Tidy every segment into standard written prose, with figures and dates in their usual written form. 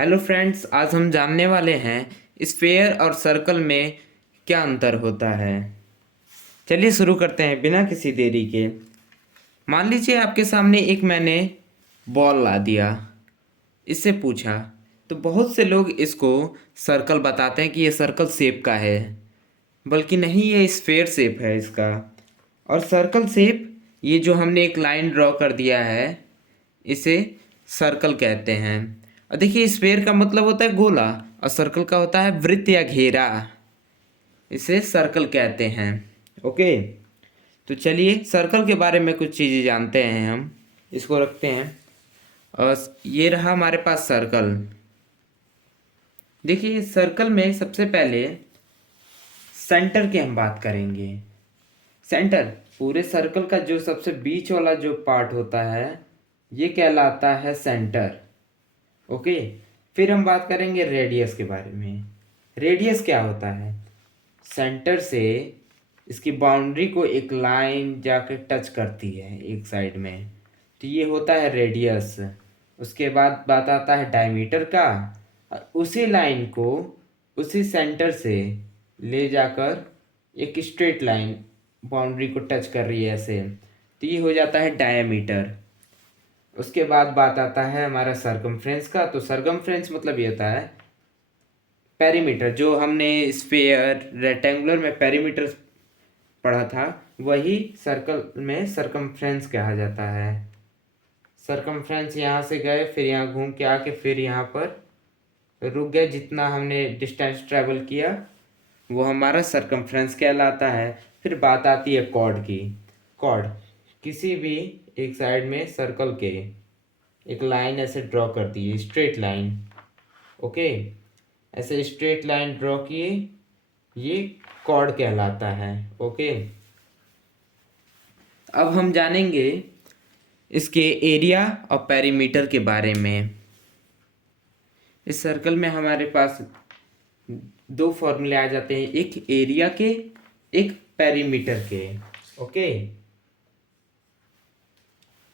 Hello friends, आज हम जानने वाले हैं स्फेयर और सर्कल में क्या अंतर होता है। चलिए शुरू करते हैं बिना किसी देरी के। मान लीजिए आपके सामने एक मैंने बॉल ला दिया, इससे पूछा तो बहुत से लोग इसको सर्कल बताते हैं कि ये सर्कल शेप का है, बल्कि नहीं, ये स्फेयर शेप है इसका। और सर्कल शेप, ये जो हमने एक लाइन ड्रॉ कर दिया है, इसे सर्कल कहते हैं। और देखिए, स्फेयर का मतलब होता है गोला और सर्कल का होता है वृत्त या घेरा, इसे सर्कल कहते हैं। ओके, तो चलिए सर्कल के बारे में कुछ चीज़ें जानते हैं। हम इसको रखते हैं और ये रहा हमारे पास सर्कल। देखिए, सर्कल में सबसे पहले सेंटर की हम बात करेंगे। सेंटर, पूरे सर्कल का जो सबसे बीच वाला जो पार्ट होता है, ये कहलाता है सेंटर। ओके, फिर हम बात करेंगे रेडियस के बारे में। रेडियस क्या होता है? सेंटर से इसकी बाउंड्री को एक लाइन जाकर टच करती है एक साइड में, तो ये होता है रेडियस। उसके बाद बात आता है डायमीटर का, और उसी लाइन को उसी सेंटर से ले जाकर एक स्ट्रेट लाइन बाउंड्री को टच कर रही है ऐसे, तो ये हो जाता है डायमीटर। उसके बाद बात आता है हमारा सरकमफ्रेंस का। तो सरकमफ्रेंस मतलब ये होता है पेरीमीटर। जो हमने स्फेयर रेक्टेंगुलर में पेरीमीटर पढ़ा था, वही सर्कल में सरकमफ्रेंस कहा जाता है। सरकमफ्रेंस यहाँ से गए, फिर यहाँ घूम के आके फिर यहाँ पर रुक गए। जितना हमने डिस्टेंस ट्रेवल किया वो हमारा सरकमफ्रेंस कहलाता है। फिर बात आती है कॉर्ड की। कॉर्ड किसी भी एक साइड में सर्कल के एक लाइन ऐसे ड्रॉ करती है, स्ट्रेट लाइन। ओके, ऐसे स्ट्रेट लाइन ड्रॉ किए, ये कॉर्ड कहलाता है। ओके, अब हम जानेंगे इसके एरिया और पेरीमीटर के बारे में। इस सर्कल में हमारे पास दो फॉर्मूले आ जाते हैं, एक एरिया के, एक पेरीमीटर के। ओके,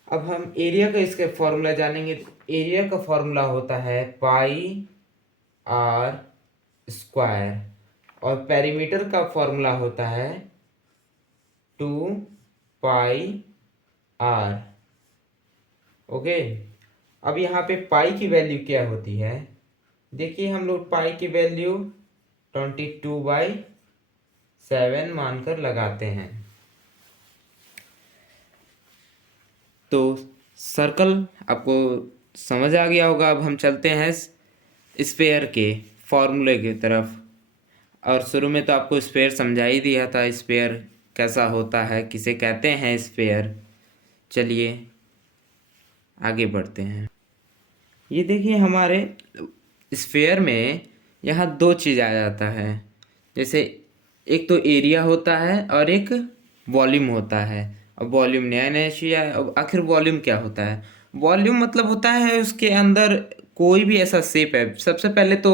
अब हम एरिया का इसका फॉर्मूला जानेंगे। एरिया का फॉर्मूला होता है पाई आर स्क्वायर, और पेरीमीटर का फॉर्मूला होता है 2 पाई आर। ओके, अब यहाँ पे पाई की वैल्यू क्या होती है? देखिए, हम लोग पाई की वैल्यू 22/7 मानकर लगाते हैं। तो सर्कल आपको समझ आ गया होगा। अब हम चलते हैं स्फेयर के फॉर्मूले की तरफ। और शुरू में तो आपको स्फेयर समझा ही दिया था, स्फेयर कैसा होता है, किसे कहते हैं स्फेयर। चलिए आगे बढ़ते हैं। ये देखिए, हमारे स्फेयर में यहाँ दो चीज़ आ जाता है। जैसे एक तो एरिया होता है और एक वॉल्यूम होता है। अब वॉल्यूम नया नया चीज़ है। अब आखिर वॉल्यूम क्या होता है? वॉल्यूम मतलब होता है उसके अंदर कोई भी ऐसा शेप है। सबसे पहले तो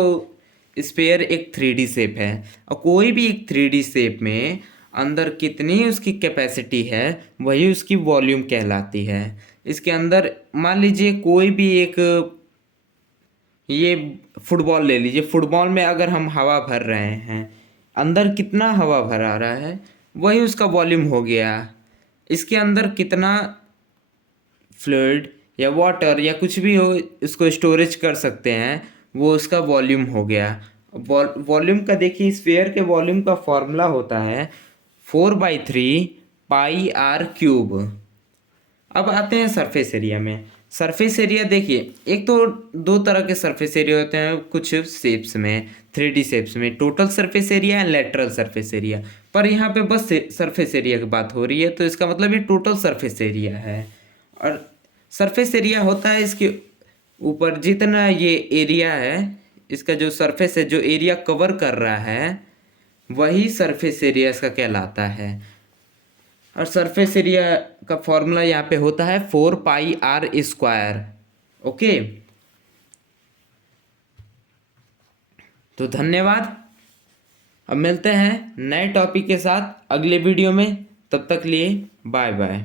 स्फेयर एक 3D शेप है, और कोई भी एक 3D शेप में अंदर कितनी उसकी कैपेसिटी है, वही उसकी वॉल्यूम कहलाती है। इसके अंदर मान लीजिए कोई भी एक, ये फुटबॉल ले लीजिए। फुटबॉल में अगर हम हवा भर रहे हैं, अंदर कितना हवा भरा रहा है, वही उसका वॉल्यूम हो गया। इसके अंदर कितना फ्लूइड या वाटर या कुछ भी हो, इसको स्टोरेज कर सकते हैं, वो उसका वॉल्यूम हो गया। वॉल्यूम का देखिए, स्फेयर के वॉल्यूम का फॉर्मूला होता है 4/3 पाई आर क्यूब। अब आते हैं सरफेस एरिया में। सरफेस एरिया देखिए, एक तो दो तरह के सरफेस एरिया होते हैं कुछ शेप्स में, 3D शेप्स में, total surface area and lateral surface area. पर यहाँ पे बस सरफेस एरिया की बात हो रही है, तो इसका मतलब ये टोटल सरफेस एरिया है। और सरफेस एरिया होता है इसके ऊपर जितना ये एरिया है, इसका जो सरफेस है, जो एरिया कवर कर रहा है, वही सरफेस एरिया इसका कहलाता है। और सरफेस एरिया का फॉर्मूला यहाँ पे होता है 4 पाई आर स्क्वायर। ओके, तो धन्यवाद। अब मिलते हैं नए टॉपिक के साथ अगले वीडियो में। तब तक लिए बाय बाय।